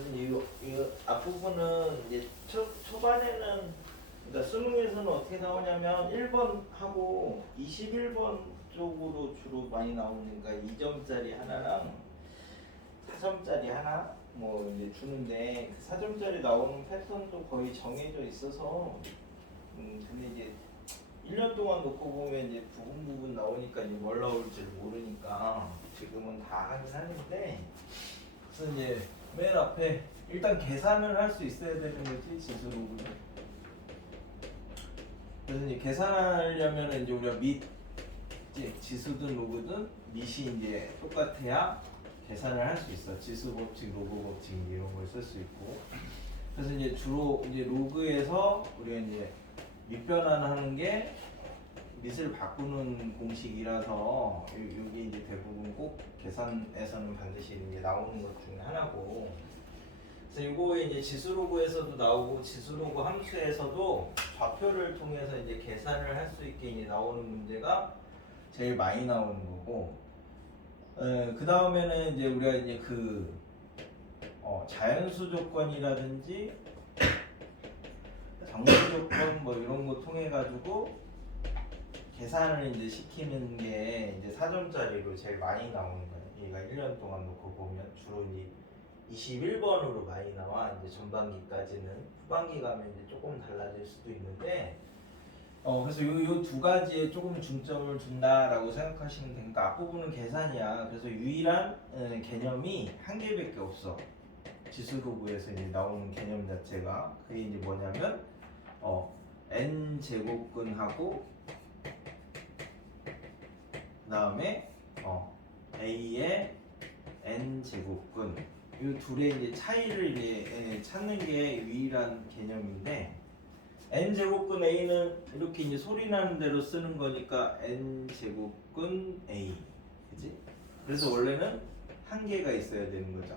그래서 이 앞부분은 이제 초반에는 그러니까 수능에서는 어떻게 나오냐면 1번하고 21번 쪽으로 주로 많이 나오니까 2점짜리 하나랑 4점짜리 하나 뭐 이제 주는데 그 4점짜리 나오는 패턴도 거의 정해져 있어서 근데 이제 1년 동안 놓고 보면 이제 부분 나오니까 이제 뭘 나올지 모르니까 지금은 다 하긴 하는데 그래서 이제 맨 앞에 일단 계산을 할 수 있어야 되는 거지 지수로그는. 그래서 이제 계산하려면 이제 우리가 이제 지수든 로그든 밑이 이제 똑같아야 계산을 할 수 있어. 지수 법칙, 로그 법칙 이런 걸 쓸 수 있고. 그래서 이제 주로 이제 로그에서 우리가 이제 밑변환하는 게 밑을 바꾸는 공식이라서 여기 이제 대부분 꼭 계산에서는 반드시 이제 나오는 것 중에 하나고. 그래서 이거에 이제 지수로그에서도 나오고 지수로그 함수에서도 좌표를 통해서 이제 계산을 할 수 있게 이제 나오는 문제가 제일 많이 나오는 거고. 그 다음에는 이제 우리가 이제 자연수 조건이라든지 정수 조건 뭐 이런 거 통해 가지고 계산을 이제 시키는 게 이제 4점짜리로 제일 많이 나오는 거예요. 얘가 1년 동안 놓고 보면 주로 이제 21번으로 많이 나와. 이제 전반기까지는 후반기 가면 이제 조금 달라질 수도 있는데 그래서 요 두 가지에 조금 중점을 둔다라고 생각하시면 되니까 앞부분은 계산이야. 그래서 유일한 개념이 한 개밖에 없어. 지수로그에서 이제 나오는 개념 자체가 그게 이제 뭐냐면 n 제곱근하고 그다음에 a의 n 제곱근 이 둘의 이제 차이를 이제 찾는 게 유일한 개념인데. n 제곱근 a는 이렇게 이제 소리 나는 대로 쓰는 거니까 n 제곱근 a, 그지? 그래서 원래는 한 개가 있어야 되는 거죠.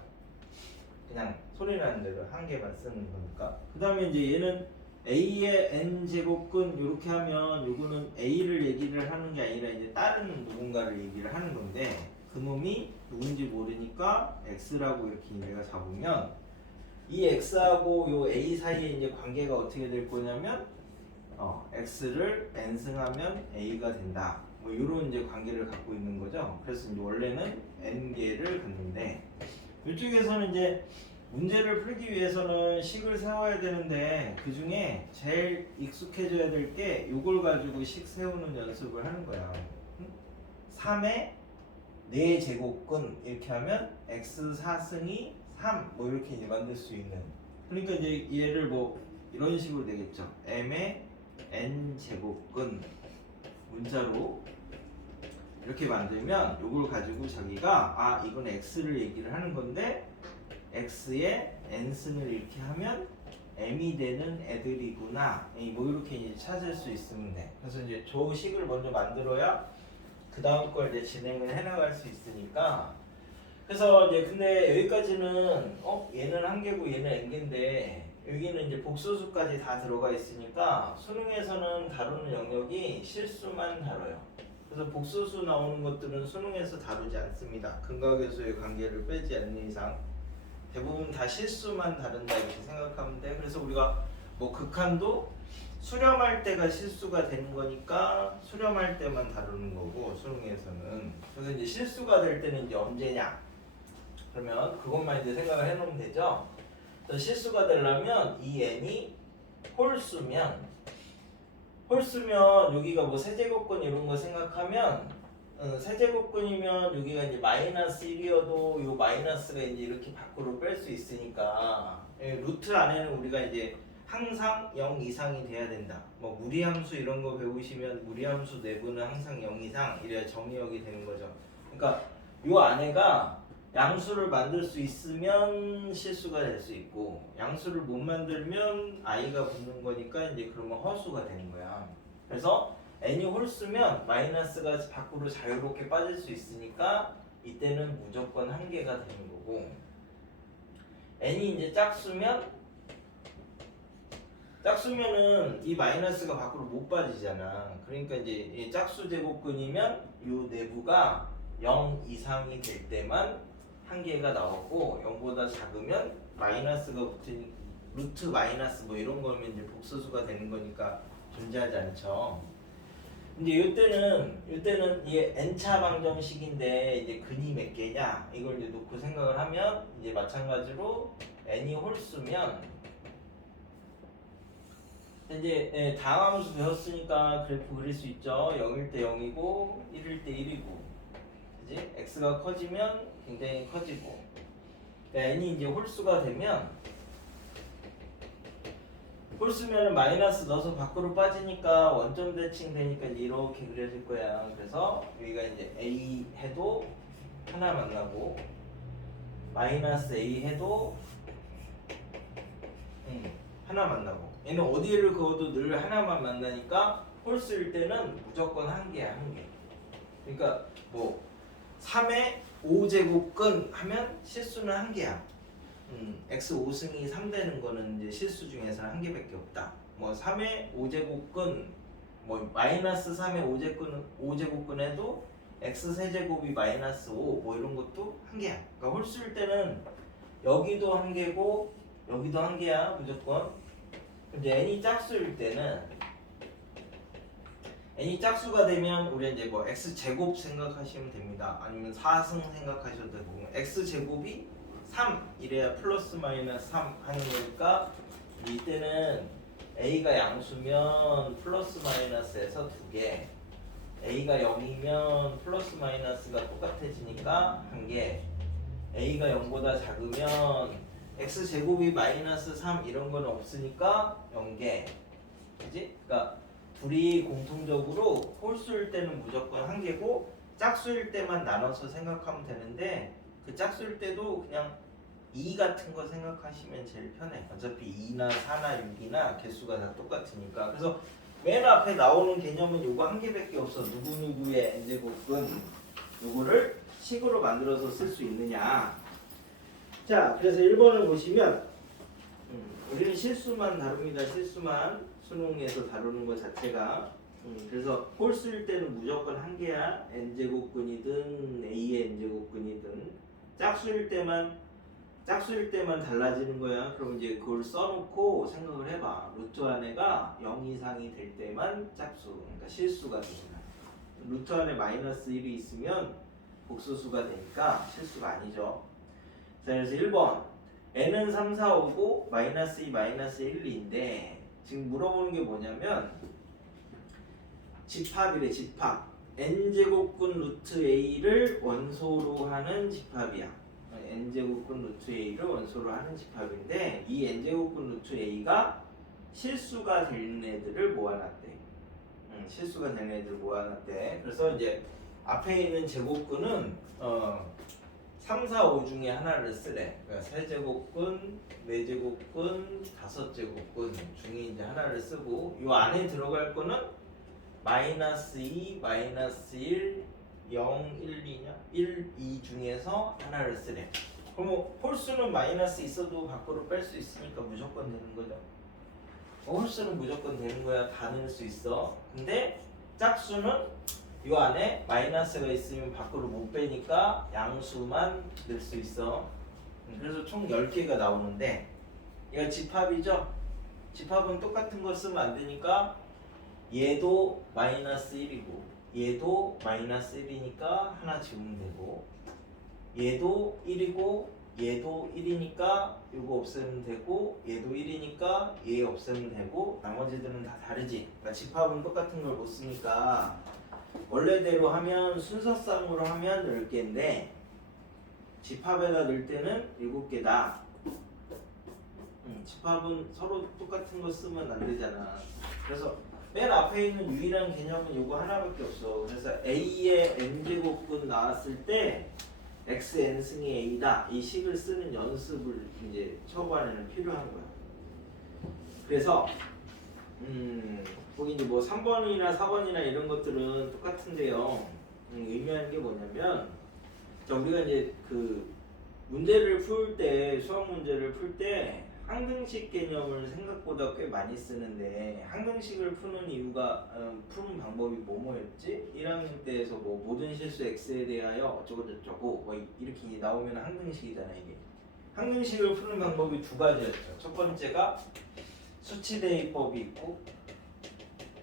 그냥 소리 나는 대로 한 개만 쓰는 거니까. 그 다음에 이제 얘는 a의 n 제곱근 이렇게 하면 요거는 a를 얘기를 하는 게 아니라 이제 다른 누군가를 얘기를 하는 건데 그 놈이 누군지 모르니까 x라고 이렇게 내가 잡으면. 이 x하고 요 a 사이에 이제 관계가 어떻게 될 거냐면 x를 n승하면 a가 된다. 뭐 이런 이제 관계를 갖고 있는 거죠. 그래서 이제 원래는 n 개를 갖는데 이쪽에서는 이제 문제를 풀기 위해서는 식을 세워야 되는데 그 중에 제일 익숙해져야 될 게 이걸 가지고 식 세우는 연습을 하는 거야. 3의 4제곱근 이렇게 하면 x 4승이 3 뭐 이렇게 이제 만들 수 있는. 그러니까 이제 얘를 뭐 이런 식으로 되겠죠. m의 n 제곱근 문자로 이렇게 만들면 이걸 가지고 자기가 이건 x를 얘기를 하는 건데 x의 n승을 이렇게 하면 m이 되는 애들이구나. 뭐 이렇게 이제 찾을 수 있으면 돼. 그래서 이제 저 식을 먼저 만들어야 그 다음 걸 이제 진행을 해나갈 수 있으니까. 그래서 이제 근데 여기까지는 얘는 한 개고 얘는 n 개인데 여기는 이제 복소수까지 다 들어가 있으니까 수능에서는 다루는 영역이 실수만 다뤄요. 그래서 복소수 나오는 것들은 수능에서 다루지 않습니다. 근각에서의 관계를 빼지 않는 이상 대부분 다 실수만 다룬다 이렇게 생각하면 돼. 그래서 우리가 뭐 극한도 수렴할 때가 실수가 되는 거니까 수렴할 때만 다루는 거고 수능에서는. 그래서 이제 실수가 될 때는 이제 언제냐? 그러면 그것만 이제 생각을 해놓으면 되죠. 그래서 실수가 되려면 이 n이 홀수면 여기가 뭐 세제곱근 이런 거 생각하면 세제곱근이면 여기가 이제 마이너스 1이어도 요 마이너스가 이제 이렇게 밖으로 뺄 수 있으니까 루트 안에는 우리가 이제 항상 0 이상이 돼야 된다. 뭐 무리함수 이런 거 배우시면 무리함수 내부는 항상 0 이상 이래야 정의역이 되는 거죠. 그러니까 요 안에가 양수를 만들 수 있으면 실수가 될 수 있고 양수를 못 만들면 i가 붙는 거니까 이제 그러면 허수가 되는 거야. 그래서 n이 홀수면 마이너스가 밖으로 자유롭게 빠질 수 있으니까 이때는 무조건 한 개가 되는 거고 n이 이제 짝수면은 이 마이너스가 밖으로 못 빠지잖아. 그러니까 이제 이 짝수 제곱근이면 이 내부가 0 이상이 될 때만 한 개가 나왔고 0보다 작으면 마이너스가 붙으니 루트 마이너스 뭐 이런 거면 이제 복소수가 되는 거니까 존재하지 않죠. 근데 이때는 이게 n차 방정식인데 이제 근이 몇 개냐 이걸 이제 놓고 생각을 하면 이제 마찬가지로 n이 홀수면 이제 다항함수 배웠으니까 그래프 그릴 수 있죠. 0일 때 0이고 1일 때 1이고 그지? x가 커지면 굉장히 커지고 n이 이제 홀수가 되면 홀수면은 마이너스 넣어서 밖으로 빠지니까 원점 대칭 되니까 이렇게 그려질 거야. 그래서 여기가 이제 a 해도 하나 만나고 마이너스 a 해도 하나 만나고 얘는 어디를 그어도 늘 하나만 만나니까 홀수일 때는 무조건 한 개야, 한 개. 그러니까 뭐 3의 5제곱근 하면 실수는 한 개야. x 5승이 3 되는 거는 이제 실수 중에서는 한 개밖에 없다. 뭐 3의 5제곱근 뭐 마이너스 3의 5제곱근 해도 x 세제곱이 마이너스 5 뭐 이런 것도 한 개야. 그러니까 홀수일 때는 여기도 한 개고 여기도 한 개야 무조건. 근데 n이 짝수일 때는 n이 짝수가 되면 우리 이제 뭐 x 제곱 생각하시면 됩니다. 아니면 4승 생각하셔도 되고 x 제곱이 3 이래야 플러스 마이너스 3 하는 거니까 이때는 a가 양수면 플러스 마이너스에서 2개 a가 0이면 플러스 마이너스가 똑같아지니까 1개 a가 0보다 작으면 x제곱이 마이너스 3 이런 건 없으니까 0개 그지? 그러니까 둘이 공통적으로 홀수일 때는 무조건 1개고 짝수일 때만 나눠서 생각하면 되는데 그 짝수일 때도 그냥 2 같은 거 생각하시면 제일 편해. 어차피 2나 4나 6이나 개수가 다 똑같으니까. 그래서 맨 앞에 나오는 개념은 요거 한 개밖에 없어. 누구누구의 n제곱은 요거를 식으로 만들어서 쓸 수 있느냐. 자, 그래서 1번을 보시면 우리는 실수만 다룹니다. 실수만 수능에서 다루는 것 자체가 그래서 홀수일 때는 무조건 한 개야. n제곱근이든 a의 n제곱근이든 짝수일 때만 달라지는 거야. 그럼 이제 그걸 써놓고 생각을 해봐. 루트 안에가 0 이상이 될 때만 짝수, 그러니까 실수가 되잖아. 루트 안에 마이너스 1이 있으면 복수수가 되니까 실수가 아니죠. 자, 그래서 1번 n은 3, 4, 5고 마이너스 2, 마이너스 1인데 지금 물어보는 게 뭐냐면 집합이래. 집합 n제곱근 루트 a를 원소로 하는 집합이야. n제곱근 루트 a를 원소로 하는 집합인데 이 n제곱근 루트 a가 실수가 되는 애들을 모아놨대. 실수가 되는 애들 모아놨대. 그래서 이제 앞에 있는 제곱근은 3, 4, 5 중에 하나를 쓰래. 그러니까 세제곱근, 네제곱근, 5제곱근 중에 이제 하나를 쓰고 이 안에 들어갈 거는 마이너스 2, 마이너스 1, 0, 1, 2냐? 1, 2 중에서 하나를 쓰래. 그럼 홀수는 마이너스 있어도 밖으로 뺄 수 있으니까 무조건 되는 거죠. 홀수는 무조건 되는 거야. 다 넣을 수 있어. 근데 짝수는 이 안에 마이너스가 있으면 밖으로 못 빼니까 양수만 넣을 수 있어. 그래서 총 10개가 나오는데 얘가 집합이죠. 집합은 똑같은 거 쓰면 안 되니까 얘도 마이너스 1이고 얘도 마이너스 1이니까 하나 지우면 되고 얘도 1이고 얘도 1이니까 이거 없애면 되고 얘도 1이니까 얘 없애면 되고 나머지들은 다 다르지. 그러니까 집합은 똑같은 걸 못 쓰니까 원래대로 하면 순서상으로 하면 10개인데 집합에다 넣을 때는 7개다. 집합은 서로 똑같은 거 쓰면 안 되잖아. 그래서 맨 앞에 있는 유일한 개념은 이거 하나밖에 없어. 그래서 a의 n제곱근 나왔을 때 xn승이 a다. 이 식을 쓰는 연습을 이제 초반에는 필요한 거야. 그래서 거기 이제 뭐 3번이나 4번이나 이런 것들은 똑같은데요. 의미하는 게 뭐냐면 자, 우리가 이제 그 문제를 풀 때 수학 문제를 풀 때 항등식 개념을 생각보다 꽤 많이 쓰는데 항등식을 푸는 이유가 푸는 방법이 뭐였지? 1학년 때에서 뭐 모든 실수 x에 대하여 어쩌고 저쩌고 뭐 이렇게 나오면 항등식이잖아 이게. 항등식을 푸는 방법이 두 가지였죠. 첫 번째가 수치 대입법이 있고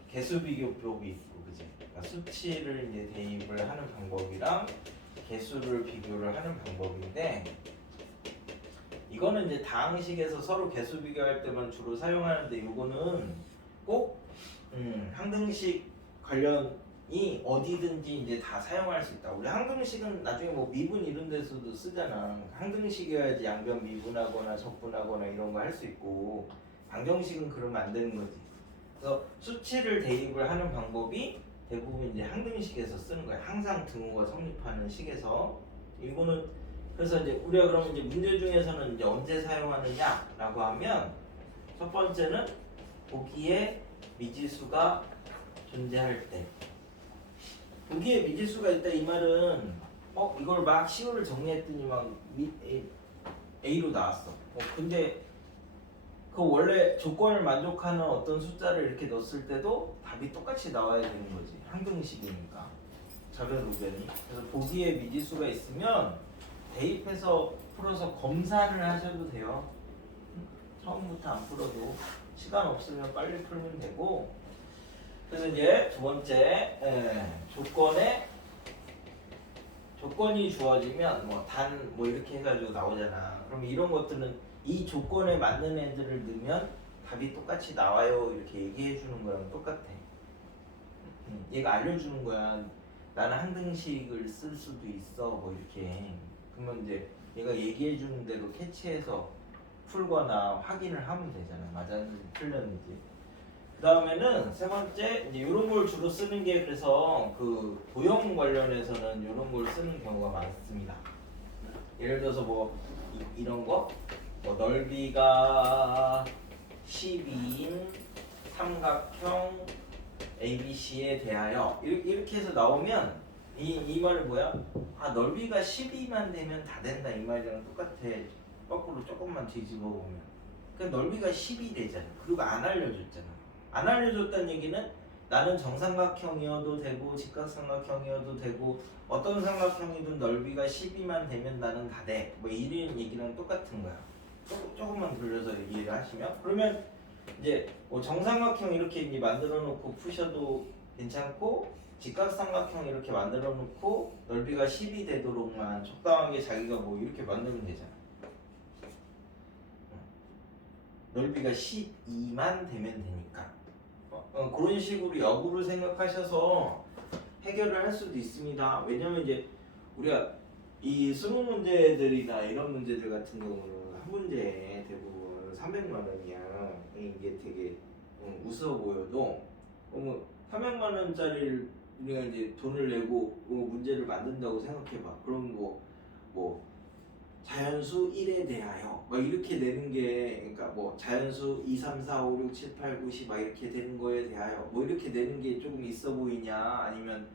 개수 비교법이 있고, 그지? 그러니까 수치를 이제 대입을 하는 방법이랑 개수를 비교를 하는 방법인데, 이거는 이제 다항식에서 서로 개수 비교할 때만 주로 사용하는데, 이거는 꼭 항등식 관련이 어디든지 이제 다 사용할 수 있다. 우리 항등식은 나중에 뭐 미분 이런 데서도 쓰잖아. 항등식이어야지 양변 미분하거나 적분하거나 이런 거 할 수 있고, 방정식은 그러면 안 되는 거지. 그래서 수치를 대입을 하는 방법이 대부분 이제 항등식에서 쓰는 거야. 항상 등호가 성립하는 식에서. 이거는 그래서 이제 우리가 그러면 이제 문제 중에서는 이제 언제 사용하느냐라고 하면, 첫 번째는 보기에 미지수가 존재할 때. 보기에 미지수가 있다 이 말은 이걸 막 시호를 정리했더니 막 A로 나왔어. 근데 그 원래 조건을 만족하는 어떤 숫자를 이렇게 넣었을 때도 답이 똑같이 나와야 되는 거지. 항등식이니까. 작은 우변이. 그래서 보기에 미지수가 있으면 대입해서 풀어서 검사를 하셔도 돼요. 처음부터 안 풀어도 시간 없으면 빨리 풀면 되고. 그래서 이제 두 번째, 조건이 주어지면 뭐 이렇게 해가지고 나오잖아. 그럼 이런 것들은 이 조건에 맞는 애들을 넣으면 답이 똑같이 나와요. 이렇게 얘기해 주는 거랑 똑같아. 얘가 알려주는 거야. 나는 항등식을 쓸 수도 있어. 뭐 이렇게. 그러면 이제 얘가 얘기해 주는 대로 캐치해서 풀거나 확인을 하면 되잖아. 맞았는지 틀렸는지. 그 다음에는 세 번째, 이제 이런 걸 주로 쓰는 게, 그래서 그 도형 관련해서는 이런 걸 쓰는 경우가 많습니다. 예를 들어서 뭐 이런 거, 뭐 넓이가 12인 삼각형 ABC에 대하여 이렇게 해서 나오면 이 말은 뭐야? 넓이가 12만 되면 다 된다 이 말이랑 똑같아. 거꾸로 조금만 뒤집어 보면. 그러니까 넓이가 10이 되잖아. 그리고 안 알려줬잖아. 안 알려줬다는 얘기는 나는 정삼각형이어도 되고 직각삼각형이어도 되고 어떤 삼각형이든 넓이가 12만 되면 나는 다 돼. 뭐 이런 얘기랑 똑같은 거야. 조금만 돌려서 이해를 하시면, 그러면 이제 뭐 정삼각형 이렇게 이제 만들어 놓고 푸셔도 괜찮고, 직각삼각형 이렇게 만들어 놓고 넓이가 10이 되도록만 적당하게 자기가 뭐 이렇게 만들면 되잖아. 넓이가 12만 되면 되니까. 그런 식으로 역으로 생각하셔서 해결을 할 수도 있습니다. 왜냐면 이제 우리가 이 수능 문제들이나 이런 문제들 같은 경우는 한 문제에 대부분 300만 원이야. 이게 되게 웃어 보여도 300만 원짜리를 우리가 이제 돈을 내고 문제를 만든다고 생각해봐. 그럼 뭐 자연수 1에 대하여 막 이렇게 되는 게, 그러니까 뭐 자연수 2, 3, 4, 5, 6, 7, 8, 9, 10 막 이렇게 되는 거에 대하여 뭐 이렇게 되는 게 조금 있어 보이냐, 아니면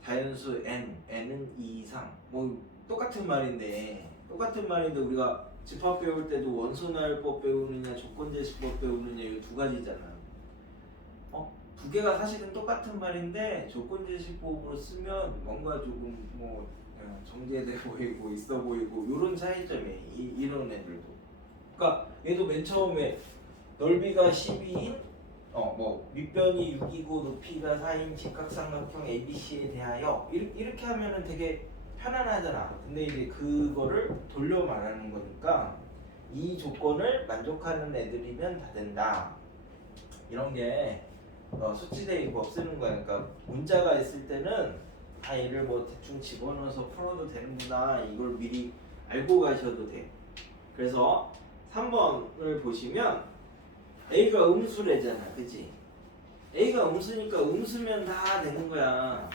자연수 n은 2 이상 뭐 똑같은 말인데 우리가 집합 배울 때도 원소나열법 배우느냐 조건제시법 배우느냐 이 두 가지잖아. 두 개가 사실은 똑같은 말인데 조건제시법으로 쓰면 뭔가 조금 뭐 정제돼 보이고 있어 보이고 이런 차이점이 이런 애들도. 그러니까 얘도 맨 처음에 넓이가 12인 뭐 밑변이 6이고 높이가 4인 직각삼각형 ABC에 대하여 이렇게 하면은 되게 편안하잖아. 근데 이제 그거를 돌려 말하는 거니까 이 조건을 만족하는 애들이면 다 된다. 이런 게 수치 대입법 쓰는 거야. 그러니까 문자가 있을 때는 얘를 뭐 대충 집어넣어서 풀어도 되는구나, 이걸 미리 알고 가셔도 돼. 그래서 3번을 보시면 A가 음수래잖아, 그치? A가 음수니까 음수면 다 되는 거야.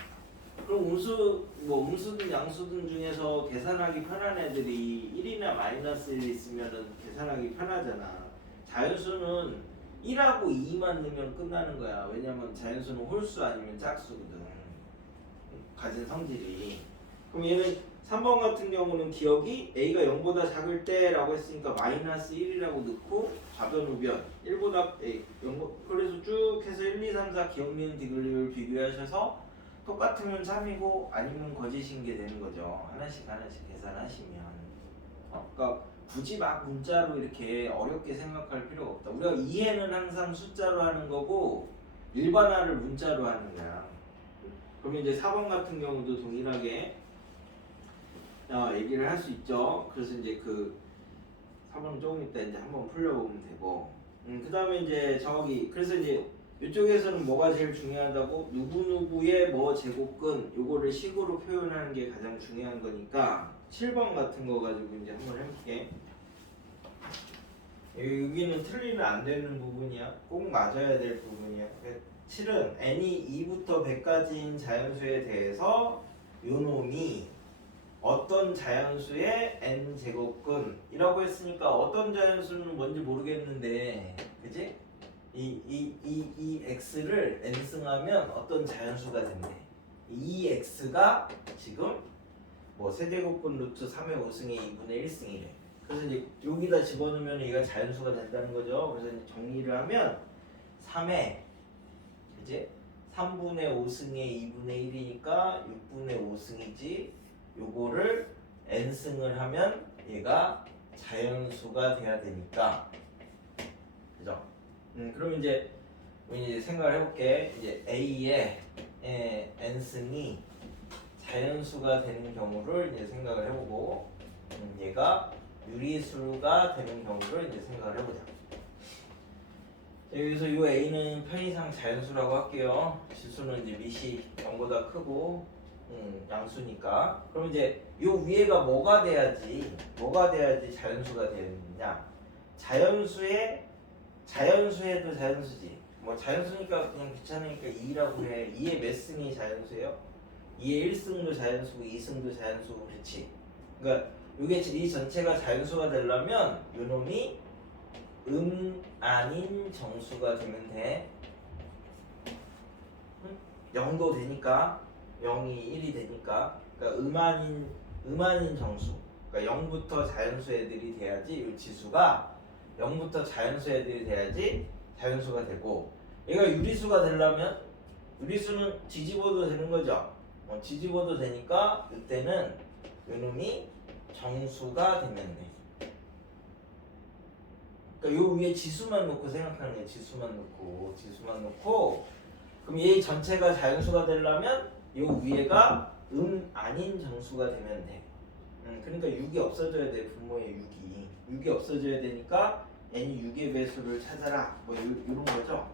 그럼 음수든 양수든 중에서 계산하기 편한 애들이 1이나 마이너스 1 있으면은 계산하기 편하잖아. 자연수는 1하고 2만 넣으면 끝나는 거야. 왜냐면 자연수는 홀수 아니면 짝수거든, 가진 성질이. 그럼 얘는 3번 같은 경우는 기억이 A가 0보다 작을 때라고 했으니까 마이너스 1이라고 넣고 좌변 우변 1보다 0, 그래서 쭉 해서 1, 2, 3, 4 기억 니은 디귿을 비교하셔서 똑같으면 참이고 아니면 거짓인 게 되는 거죠. 하나씩 계산하시면. 그러니까 굳이 막 문자로 이렇게 어렵게 생각할 필요가 없다. 우리가 이해는 항상 숫자로 하는 거고 일반화를 문자로 하는 거야. 그러면 이제 4번 같은 경우도 동일하게 얘기를 할 수 있죠. 그래서 이제 그 4번은 조금 이따 이제 한번 풀려보면 되고, 그 다음에 이제 그래서 이제 이쪽에서는 뭐가 제일 중요하다고? 누구누구의 뭐 제곱근 요거를 식으로 표현하는 게 가장 중요한 거니까 7번 같은 거 가지고 이제 한번 해볼게. 여기는 틀리면 안 되는 부분이야. 꼭 맞아야 될 부분이야. 7은 n이 2부터 100까지인 자연수에 대해서 요놈이 어떤 자연수의 n제곱근이라고 했으니까 어떤 자연수는 뭔지 모르겠는데, 그지? 이 x를 n승하면 어떤 자연수가 된대. 이 x가 지금 뭐 세제곱근 루트 3의 5승의 2분의 1승이래. 그래서 이제 여기다 집어넣으면 얘가 자연수가 된다는 거죠. 그래서 이제 정리를 하면 3의 이제 3분의 5승의 2분의 1이니까 6분의 5승이지. 요거를 n승을 하면 얘가 자연수가 돼야 되니까, 그죠? 그럼 이제 우리 이제 생각을 해볼게. 이제 A의 n승이 자연수가 되는 경우를 이제 생각을 해보고, 얘가 유리수가 되는 경우를 이제 생각을 해보자. 여기서 요 A는 편의상 자연수라고 할게요. 지수는 이제 밑이 0보다 크고, 양수니까. 그럼 이제 요 위에가 뭐가 돼야지 자연수가 되느냐? 자연수에도 자연수지. 뭐 자연수니까 그냥 귀찮으니까 2라고 해. 2의 몇 승이 자연수예요? 2의 1승도 자연수고 2승도 자연수고, 그렇지? 그러니까 이게 이 전체가 자연수가 되려면 요놈이 아닌 정수가 되면 돼. 0도 되니까 0이 1이 되니까, 그러니까 음아닌 정수. 그러니까 0부터 자연수 애들이 돼야지, 이 지수가 0부터 자연수 애들이 돼야지 자연수가 되고, 얘가 유리수가 되려면 유리수는 뒤집어도 되는 거죠. 뒤집어도 되니까 이때는 요놈이 정수가 되면 돼. 그러니까 요 위에 지수만 놓고 생각하는 거예요. 지수만 놓고 그럼 얘 전체가 자연수가 되려면 요 위에가 아닌 정수가 되면 돼. 그러니까 6이 없어져야 돼. 분모의 6이 없어져야 되니까 n이 6의 배수를 찾아라. 뭐 이런 거죠.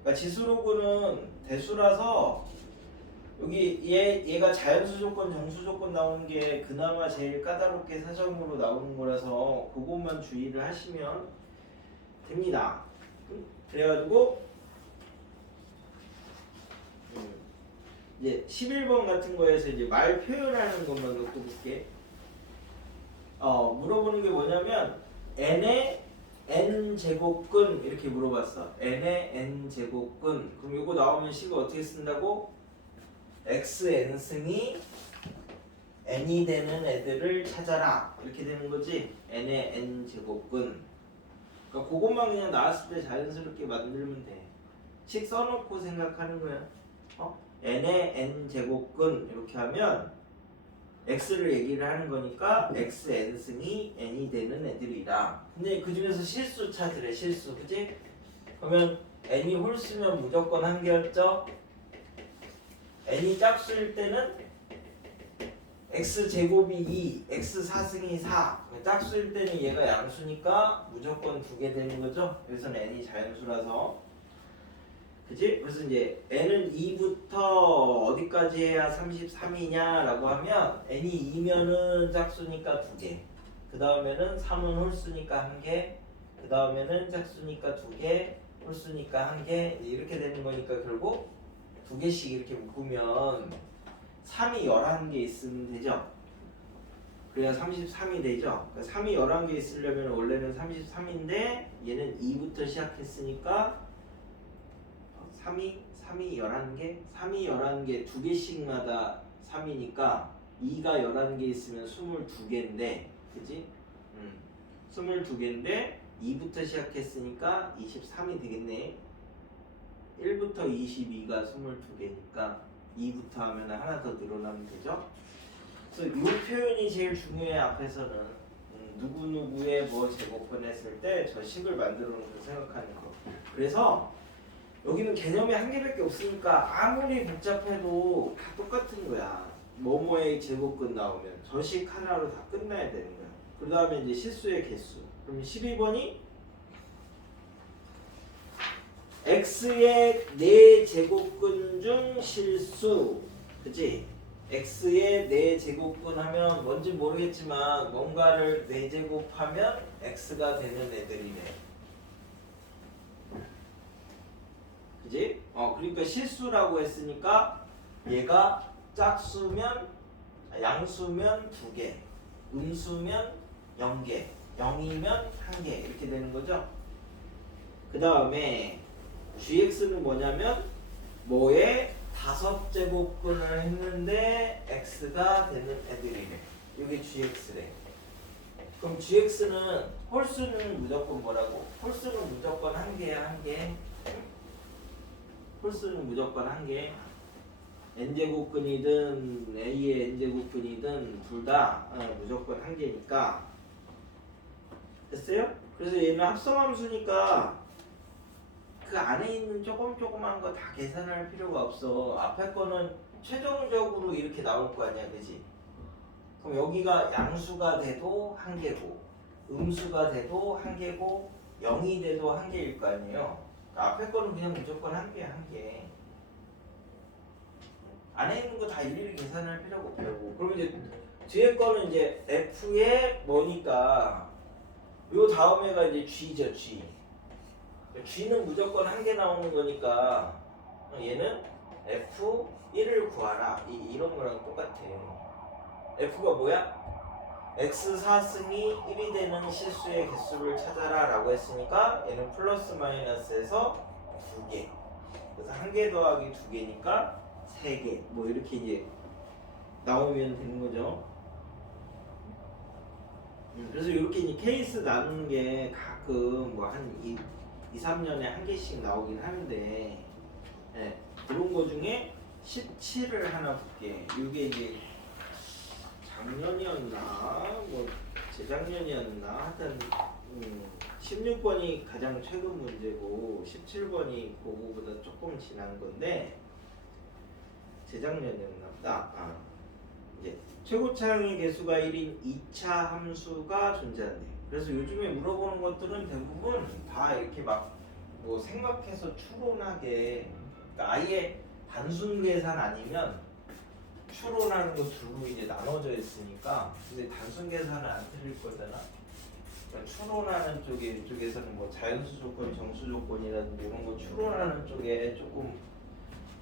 그러니까 지수로그는 대수라서 여기 얘가 자연수 조건, 정수 조건 나오는 게 그나마 제일 까다롭게 사정으로 나오는 거라서 그것만 주의를 하시면 됩니다. 그래가지고 이제 11번 같은 거에서 이제 말 표현하는 것만 놓고 볼게. 물어보는 게 뭐냐면 n의 n제곱근 이렇게 물어봤어. n의 n제곱근. 그럼 이거 나오면 식을 어떻게 쓴다고? xn승이 n이 되는 애들을 찾아라. 이렇게 되는 거지. n의 n제곱근. 그러니까 그것만 그냥 나왔을 때 자연스럽게 만들면 돼. 식 써놓고 생각하는 거야. n의 n제곱근 이렇게 하면 x를 얘기를 하는 거니까 xn승이 n이 되는 애들이다. 근데 그 중에서 실수 찾으래. 실수, 그치? 그러면 n이 홀수면 무조건 한 개였죠? n이 짝수일 때는 x제곱이 2, x4승이 4. 짝수일 때는 얘가 양수니까 무조건 2개 되는 거죠? 여기서는 n이 자연수라서, 그치? 그래서 이제 n은 2부터 어디까지 해야 33이냐 라고 하면 n이 2면은 짝수니까 2개, 그 다음에는 3은 홀수니까 1개, 그 다음에는 짝수니까 2개, 홀수니까 1개, 이렇게 되는 거니까 결국 2개씩 이렇게 묶으면 3이 11개 있으면 되죠? 그래야 33이 되죠? 그러니까 3이 11개 있으려면 원래는 33인데 얘는 2부터 시작했으니까 3이 11개? 3이 11개, 2개씩마다 3이니까 2가 11개 있으면 22개인데, 그치? 22개인데 2부터 시작했으니까 23이 되겠네. 1부터 22가 22개니까 2부터 하면 하나 더 늘어나면 되죠? 그래서 이 표현이 제일 중요해. 앞에서는 누구누구의 뭐 제곱근 했을 때 저 식을 만들어 놓고 생각하는 거. 그래서 여기는 개념이 한 개밖에 없으니까 아무리 복잡해도 다 똑같은 거야. 뭐뭐의 제곱근 나오면 저 식 하나로 다 끝나야 되는 거야. 그 다음에 이제 실수의 개수. 그럼 12번이 x의 4제곱근 중 실수. 그치? x의 4제곱근 하면 뭔지 모르겠지만 뭔가를 4제곱하면 x가 되는 애들이네. 그지? 그러니까 실수라고 했으니까 얘가 짝수면 양수면 2개, 음수면 0개, 0이면 1개 이렇게 되는 거죠. 그 다음에 gx는 뭐냐면 뭐에 5제곱근을 했는데 x가 되는 애들이래. 이게 gx래. 그럼 gx는 홀수는 무조건 뭐라고? 홀수는 무조건 1개야, 1개. 홀수는 무조건 1개. n제곱근이든 a의 n제곱근이든 둘 다 무조건 1개니까. 됐어요? 그래서 얘는 합성함수니까 그 안에 있는 조그만 거 다 계산할 필요가 없어. 앞에 거는 최종적으로 이렇게 나올 거 아니야, 그지? 그럼 여기가 양수가 돼도 1개고, 음수가 돼도 1개고, 0이 돼도 1개일 거 아니에요. 그러니까 앞에 거는 그냥 무조건 1개야, 1개. 안에 있는 거 다 일일이 계산할 필요가 없고. 그럼 이제 뒤에 거는 이제 f의 뭐니까 요 다음에가 이제 g죠, g. g는 무조건 1개 나오는 거니까 얘는 f1을 구하라 이런 거랑 똑같아. f가 뭐야? x 4승이 1이 되는 실수의 개수를 찾아라 라고 했으니까 얘는 플러스 마이너스에서 2개. 그래서 1개 더하기 2개니까 3개 뭐 이렇게 이제 나오면 되는 거죠. 그래서 이렇게 이제 케이스 나누는 게 가끔 뭐 한 2, 3년에 1개씩 나오긴 하는데, 예, 그런 거 중에 17을 하나 볼게. 이게 이제 작년이었나 뭐 재작년이었나 하여튼 16번이 가장 최근 문제고 17번이 그거보다 조금 지난 건데 재작년이었나 보다. 이제 최고차항의 개수가 1인 2차 함수가 존재한대. 그래서 요즘에 물어보는 것들은 대부분 다 이렇게 막 뭐 생각해서 추론하게, 그러니까 아예 단순 계산 아니면 추론하는 거 둘로 이제 나눠져 있으니까. 근데 단순 계산은 안 틀릴 거잖아. 그러니까 추론하는 쪽에서는 뭐 자연수 조건, 정수 조건이라든지 이런 거 추론하는 쪽에 조금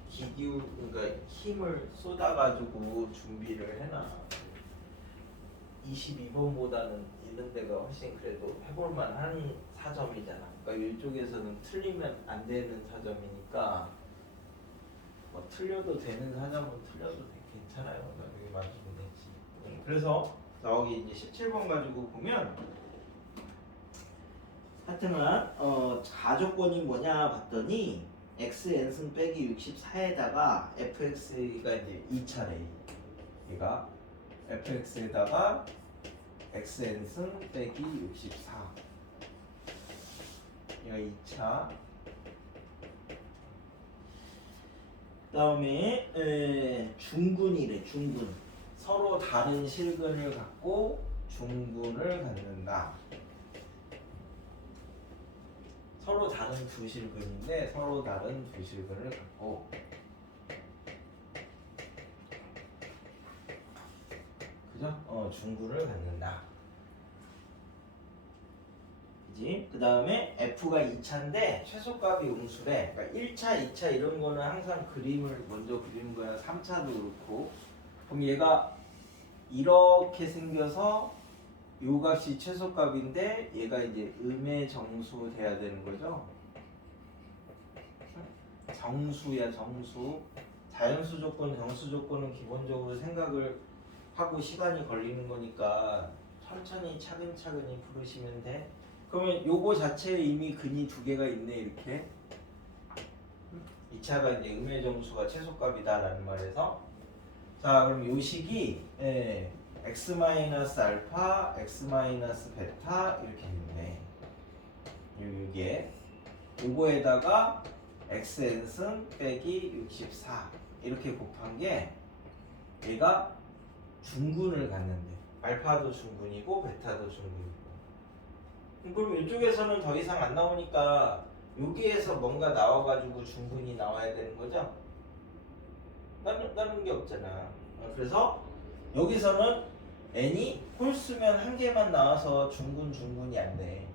그러니까 힘을 쏟아가지고 준비를 해놔. 22번보다는 이런 데가 훨씬 그래도 해볼만한 사점이잖아. 그러니까 이쪽에서는 틀리면 안 되는 사점이니까 뭐 틀려도 되는 사점은 틀려도 괜찮아요. 나중에 맞추면 되지. 그래서 나오기 이제 17번 가지고 보면 하여튼간 가조건이 뭐냐 봤더니 xn승 빼기 64에다가 fx가 이제 2차래. 얘가 fx에다가 xn승 빼기 64. 얘가 2차. 그 다음에 중근이래. 중근. 서로 다른 실근을 갖고 중근을 갖는다. 서로 다른 두 실근인데 서로 다른 두 실근을 갖고 그죠? 중근을 갖는다. 그지? 그 다음에 F가 2차인데 최소값이 음수래. 그러니까 1차, 2차 이런 거는 항상 그림을 먼저 그리는 거야. 3차도 그렇고. 그럼 얘가 이렇게 생겨서 요 값이 최소값인데 얘가 이제 음의 정수 돼야 되는 거죠. 정수야, 정수. 자연수 조건, 정수 조건은 기본적으로 생각을 하고 시간이 걸리는 거니까 천천히 차근차근히 풀으시면 돼. 그러면 요거 자체에 이미 근이 2개가 있네. 이렇게 2차가 이제 음의 정수가 최소값이다 라는 말에서, 자 그럼 요 식이 x 마이너스 알파, x 마이너스 베타 이렇게 있네. 이게 요거에다가 xn승 빼기 64 이렇게 곱한 게 얘가 중군을 갖는데 알파도 중군이고 베타도 중군이고. 그럼 이쪽에서는 더 이상 안 나오니까 여기에서 뭔가 나와가지고 중군이 나와야 되는 거죠? 다른 게 없잖아. 그래서 여기서는 n이 홀수면 한 개만 나와서 중군이 안 돼.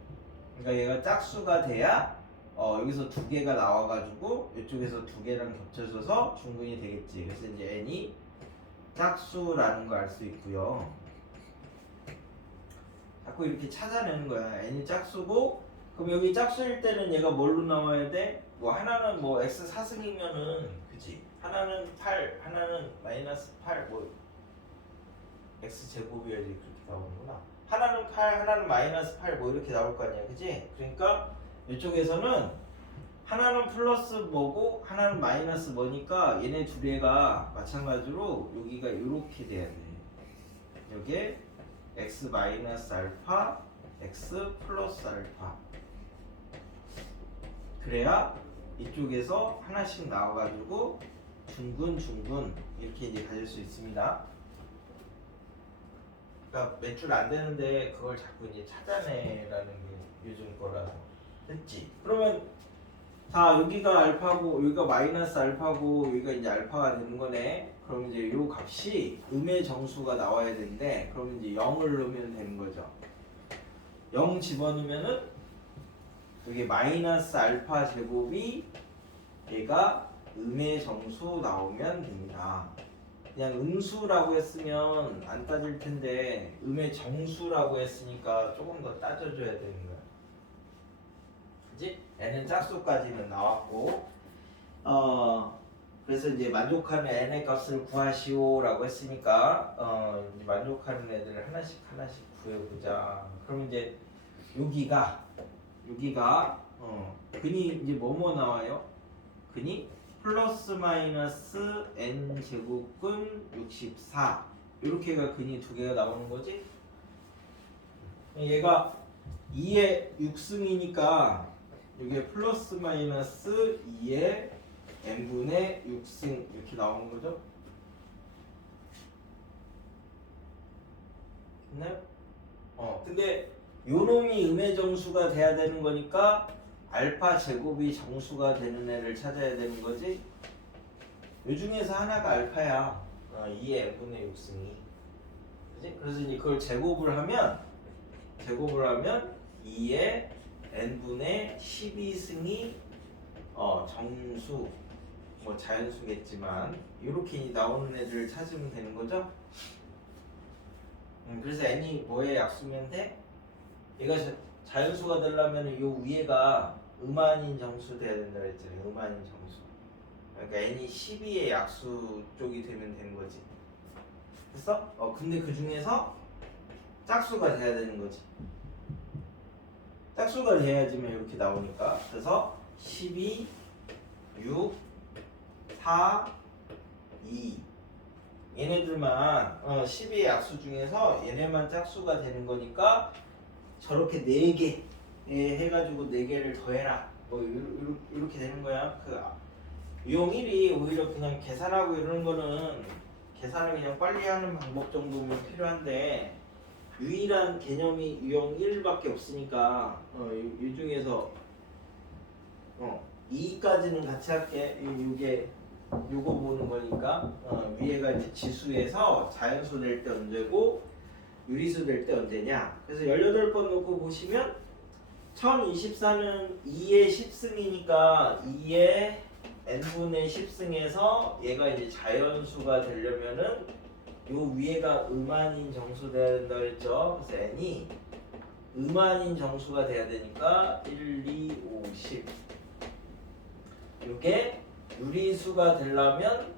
그러니까 얘가 짝수가 돼야 여기서 두 개가 나와가지고 이쪽에서 두 개랑 겹쳐져서 중군이 되겠지. 그래서 이제 n이 짝수라는 걸 알 수 있고요. 자꾸 이렇게 찾아내는 거야. n이 짝수고, 그럼 여기 짝수일 때는 얘가 뭘로 나와야 돼? 뭐 하나는 뭐 x 4승이면은 그치? 하나는 8, 하나는 마이너스 8, 뭐 x 제곱이어야지 그렇게 나오는구나. 하나는 8, 하나는 마이너스 8, 뭐 이렇게 나올 거 아니야, 그치? 그러니까 이쪽에서는 하나는 플러스 뭐고 하나는 마이너스 뭐니까 얘네 두 개가 마찬가지로 여기가 이렇게 돼야 돼. 여기에 x 마이너스 알파, x 플러스 알파. 그래야 이쪽에서 하나씩 나와가지고 중군 이렇게 이제 가질 수 있습니다. 그러니까 몇 줄 안 되는데 그걸 자꾸 이제 찾아내라는 게 요즘 거라서 됐지. 그러면 자 여기가 알파고 여기가 마이너스 알파고 여기가 이제 알파가 되는 거네. 그럼 이제 요 값이 음의 정수가 나와야 되는데 그럼 이제 0을 넣으면 되는 거죠. 0 집어넣으면은 여기 마이너스 알파 제곱이 얘가 음의 정수 나오면 됩니다. 그냥 음수라고 했으면 안 따질 텐데 음의 정수라고 했으니까 조금 더 따져줘야 되는 거야. 그치? n은 짝수까지는 나왔고 그래서 이제 만족하는 n의 값을 구하시오라고 했으니까 이제 만족하는 애들을 하나씩 구해보자. 그럼 이제 여기가 근이 이제 뭐뭐 나와요? 근이 플러스 마이너스 n 제곱근 64 이렇게가 근이 두 개가 나오는 거지. 얘가 2의 6승이니까 이게 플러스 마이너스 2의 n분의 6승 이렇게 나오는 거죠. 됐나요? 근데 요 놈이 음의 정수가 돼야 되는 거니까 알파 제곱이 정수가 되는 애를 찾아야 되는 거지. 요 중에서 하나가 알파야. 2의 n분의 6승이. 그치? 그래서 이제 그걸 제곱을 하면 2의 n분의 12승이 정수 뭐 자연수겠지만 이렇게 나오는 애들을 찾으면 되는 거죠. 그래서 n이 뭐에 약수면 돼? 얘가 자연수가 되려면 요 위에가 음한인 정수 돼야 된다 그랬잖아요. 음한인 정수. 그러니까 n이 12의 약수 쪽이 되면 되는 거지. 됐어? 근데 그 중에서 짝수가 돼야 되는 거지. 짝수가 돼야지만 이렇게 나오니까. 그래서 12, 6, 4, 2 얘네들만 12의 약수 중에서 얘네만 짝수가 되는 거니까 저렇게 4개 해가지고 4개를 더해라 뭐 이렇게 되는 거야. 그 유형 1이 오히려 그냥 계산하고 이러는 거는 계산을 그냥 빨리 하는 방법 정도면 필요한데 유일한 개념이 유형 1밖에 없으니까 이 중에서 2까지는 같이 할게. 이게 요거 보는 거니까 위에가 이제 지수에서 자연수 될 때 언제고 유리수 될 때 언제냐. 그래서 18번 놓고 보시면 1024는 2의 10승이니까 2의 n분의 10승에서 얘가 이제 자연수가 되려면은 요 위에가 음한인 정수 돼야 된다 그랬죠. 그래서 n이 음한인 정수가 돼야 되니까 1, 2, 5, 10 요게 유리수가 되려면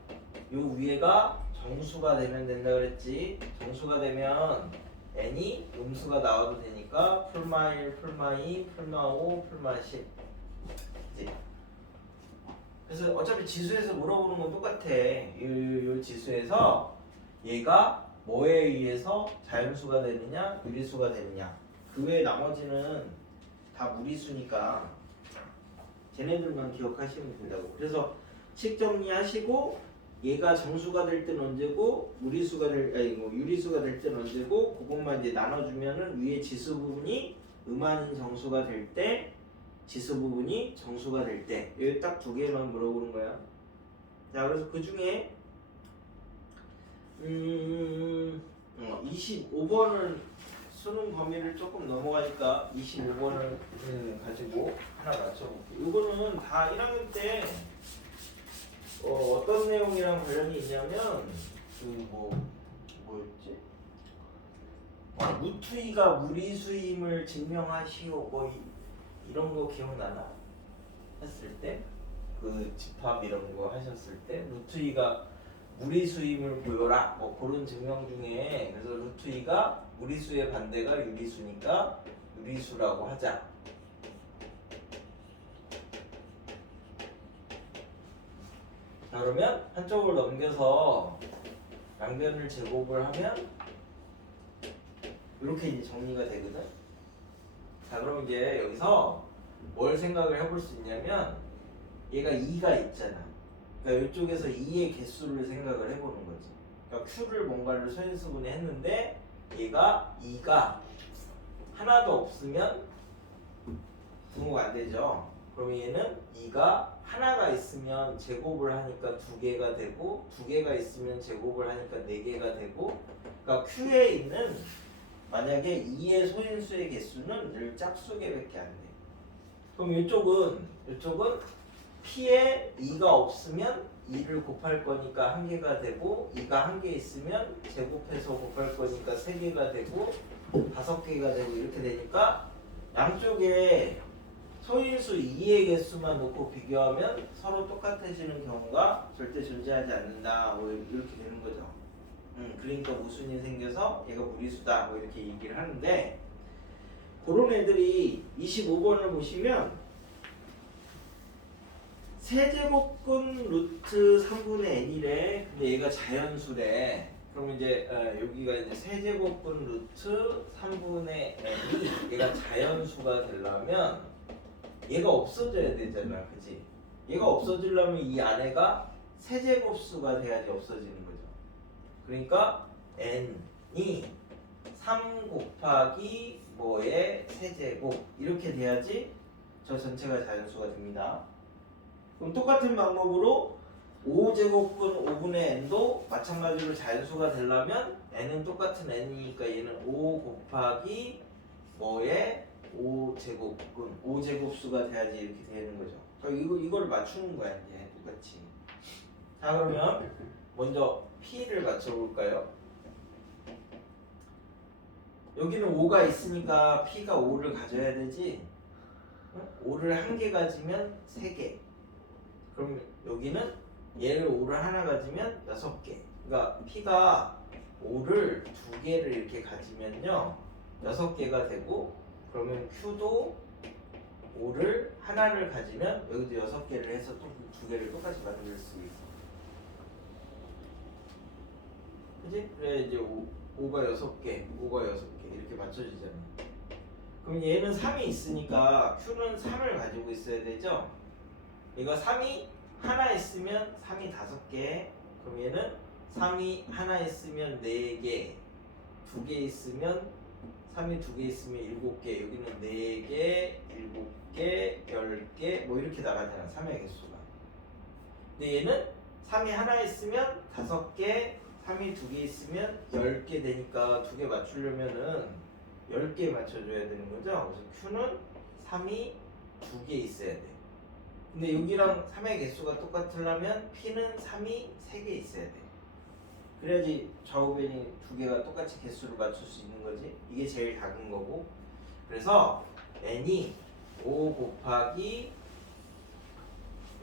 요 위에가 정수가 되면 된다 그랬지. 정수가 되면 n이 음수가 나와도 되니까 풀마 1, 풀마 2, 풀마 5, 풀마 10 그치? 그래서 어차피 지수에서 물어보는 건 똑같아. 요 지수에서 얘가 뭐에 의해서 자연수가 되느냐 유리수가 되느냐. 그 외에 나머지는 다 무리수니까 쟤네들만 기억하시면 된다고. 그래서 식 정리하시고 얘가 정수가 될 땐 언제고 무리수가 유리수가 될 땐 언제고 그것만 이제 나눠주면은 위에 지수 부분이 음아닌 정수가 될 때 지수 부분이 정수가 될 때 여기 딱 두 개만 물어보는 거야. 자 그래서 그 중에 25번을 수능 범위를 조금 넘어가니까 25번을 가지고 하나 맞춰볼게요. 이거는 다 1학년 때 어떤 내용이랑 관련이 있냐면 뭐였지? 루트 2가 무리수임을 증명하시오 뭐 이런 거 기억나나? 했을 때 그 집합 이런 거 하셨을 때 루트 2가 무리수임을 보여라 뭐 그런 증명 중에 그래서 루트 2가 무리수의 반대가 유리수니까 유리수라고 하자. 자 그러면 한쪽을 넘겨서 양변을 제곱을 하면 이렇게 이제 정리가 되거든. 자 그럼 이제 여기서 뭘 생각을 해볼 수 있냐면 얘가 2가 있잖아. 그러니까 이쪽에서 2의 개수를 생각을 해보는 거지. 그러니까 Q를 뭔가를 소인수분해 했는데 얘가 2가 하나도 없으면 분모가 안 되죠. 그럼 얘는 2가 하나가 있으면 제곱을 하니까 2개가 되고 2개가 있으면 제곱을 하니까 4개가 되고 그러니까 Q에 있는 만약에 2의 소인수의 개수는 늘 짝수개밖에 안 돼. 그럼 이쪽은 P에 2가 없으면 2를 곱할 거니까 1개가 되고 2가 1개 있으면 제곱해서 곱할 거니까 3개가 되고 5개가 되고 이렇게 되니까 양쪽에 소인수 2의 개수만 놓고 비교하면 서로 똑같아지는 경우가 절대 존재하지 않는다 뭐 이렇게 되는 거죠. 그러니까 모순이 생겨서 얘가 무리수다 뭐 이렇게 얘기를 하는데 그런 애들이 25번을 보시면 세제곱근 루트 3분의 n이래. 근데 얘가 자연수래. 그럼 이제 여기가 이제 세제곱근 루트 3분의 n이 얘가 자연수가 되려면 얘가 없어져야 되잖아, 그치? 얘가 없어지려면 이 안에가 세제곱수가 돼야지 없어지는 거죠. 그러니까 n이 3 곱하기 뭐의 세제곱 이렇게 돼야지 저 전체가 자연수가 됩니다. 그럼 똑같은 방법으로 5제곱근 5분의 n도 마찬가지로 자연수가 되려면 n은 똑같은 n이니까 얘는 5 곱하기 뭐의 5제곱근 5제곱수가 돼야지 이렇게 되는 거죠. 이걸 맞추는 거야 이제 똑같이. 자 그러면 먼저 P를 맞춰볼까요? 여기는 5가 있으니까 P가 5를 가져야 되지. 5를 1개 가지면 3개. 그럼 여기는 얘를 5를 하나 가지면 6개. 그러니까 P가 5를 2개를 이렇게 가지면요 6개가 되고 그러면 Q도 5를 하나를 가지면 여기도 6개를 해서 또 2개를 똑같이 만들 수 있어. 그치? 그래 이제 5가 6개, 5가 6개 이렇게 맞춰지잖아. 그럼 얘는 3이 있으니까 Q는 3을 가지고 있어야 되죠? 얘가 3이 하나 있으면 3이 5개. 그럼 얘는 3이 하나 있으면 4개, 2개 있으면 3이 2개 있으면 7개. 여기는 4개, 7개, 10개 뭐 이렇게 나가잖아 3의 개수가. 근데 얘는 3이 하나 있으면 5개, 3이 2개 있으면 10개 되니까 2개 맞추려면은 10개 맞춰줘야 되는 거죠. 그래서 Q는 3이 2개 있어야 돼. 근데 여기랑 3의 개수가 똑같으려면 P는 3이 3개 있어야 돼. 그래야지 좌우변이 2개가 똑같이 개수를 맞출 수 있는 거지. 이게 제일 작은 거고. 그래서 n이 5 곱하기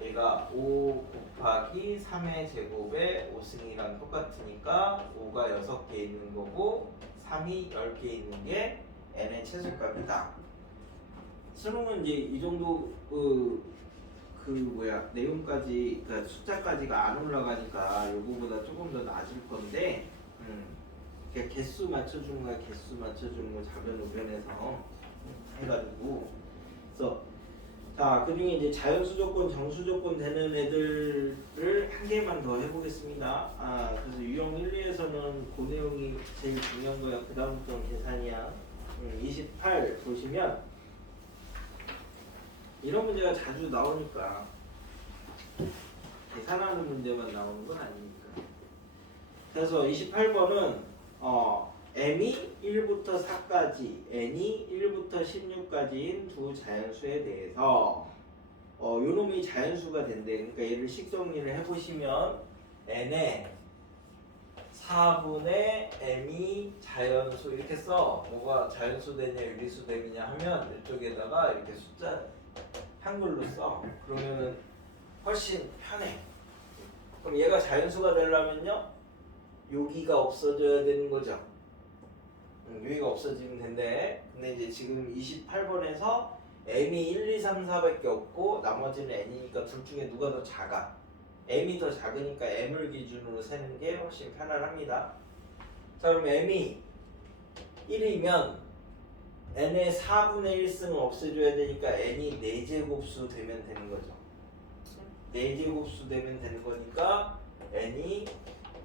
얘가 5 곱하기 3의 제곱에 5승이랑 똑같으니까 5가 6개 있는 거고 3이 10개 있는 게 n의 최소값이다. 수능은 이제 이 정도 내용까지 그러니까 숫자까지가 안 올라가니까 요거보다 조금 더 낮을 건데 그러니까 개수 맞춰주는 거야. 개수 맞춰주는 거 좌변 우변에서 해가지고. 그래서 자, 그중에 이제 자연수 조건, 정수 조건 되는 애들을 한 개만 더 해보겠습니다. 그래서 유형 1, 2에서는 그 내용이 제일 중요한 거야. 그 다음부터는 계산이야. 28 보시면 이런 문제가 자주 나오니까 계산하는 문제만 나오는 건 아니니까. 그래서 28번은 m이 1부터 4까지, n이 1부터 16까지인 두 자연수에 대해서 요놈이 자연수가 된대. 그러니까 얘를 식정리를 해보시면 n의 4분의 m이 자연수 이렇게 써. 뭐가 자연수 되냐 유리수 되냐 하면 이쪽에다가 이렇게 숫자 한글로 써. 그러면은 훨씬 편해. 그럼 얘가 자연수가 되려면요 여기가 없어져야 되는 거죠. 여기가 없어지면 된대. 근데 이제 지금 28번에서 m이 1, 2, 3, 4밖에 없고 나머지는 n이니까 둘 중에 누가 더 작아? m이 더 작으니까 m을 기준으로 세는 게 훨씬 편안합니다. 자, 그럼 m이 1이면 n의 4분의 1승을 없애줘야 되니까 n이 4제곱수 되면 되는 거죠. 4제곱수 되면 되는 거니까 n이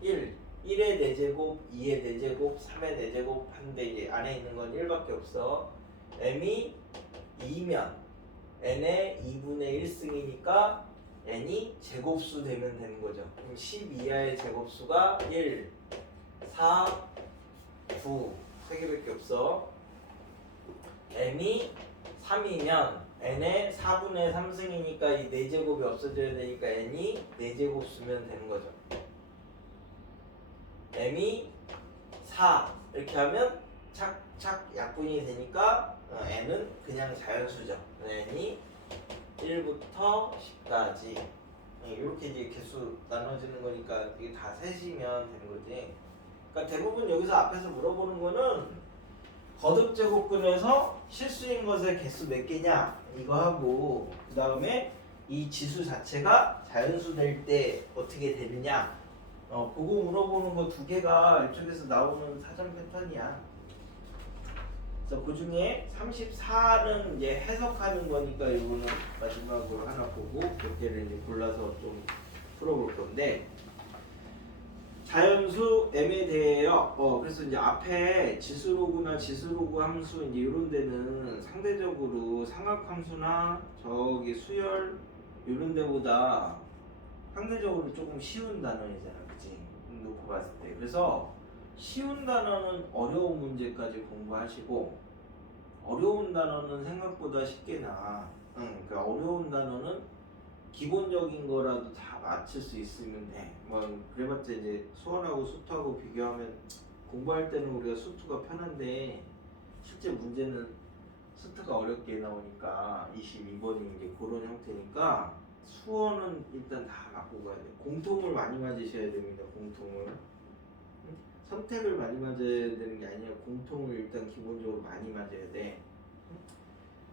1, 1의 4제곱, 2의 4제곱, 3의 4제곱 하는데 이제 안에 있는 건 1밖에 없어. m이 2면 n의 2분의 1승이니까 n이 제곱수 되면 되는 거죠. 그럼 10 이하의 제곱수가 1, 4, 9 3개밖에 없어. m이 3이면 n의 4분의 3승이니까 이 4제곱이 없어져야 되니까 n이 4제곱수면 되는 거죠. m이 4 이렇게 하면 착착 약분이 되니까 n은 그냥 자연수죠. n이 1부터 10까지 이렇게 이제 개수 나눠지는 거니까 이게 다 세시면 되는 거지. 그러니까 대부분 여기서 앞에서 물어보는 거는 거듭 제곱근에서 실수인 것의 개수 몇 개냐 이거 하고 그 다음에 이 지수 자체가 자연수 될 때 어떻게 되느냐 그거 물어보는 거 두 개가 이쪽에서 나오는 사전 패턴이야. 그래서 그 중에 34는 이제 해석하는 거니까 이거는 마지막으로 하나 보고 몇 개를 이제 골라서 좀 풀어볼 건데 자연수 m에 대해요. 그래서 이제 앞에 지수로그나 지수로그 함수 이제 이런 데는 상대적으로 삼각함수나 저기 수열 이런 데보다 상대적으로 조금 쉬운 단어이잖아, 그치? 놓고 봤을 때. 그래서 쉬운 단어는 어려운 문제까지 공부하시고 어려운 단어는 생각보다 쉽게 나와. 그러니까 어려운 단어는 기본적인 거라도 다 맞출 수 있으면 돼. 뭐 그래봤자 이제 수원하고 수투하고 비교하면 공부할 때는 우리가 수투가 편한데 실제 문제는 수투가 어렵게 나오니까 22번이 이제 그런 형태니까 수원은 일단 다 갖고 가야 돼. 공통을 많이 맞으셔야 됩니다. 공통을. 선택을 많이 맞아야 되는 게 아니라 공통을 일단 기본적으로 많이 맞아야 돼.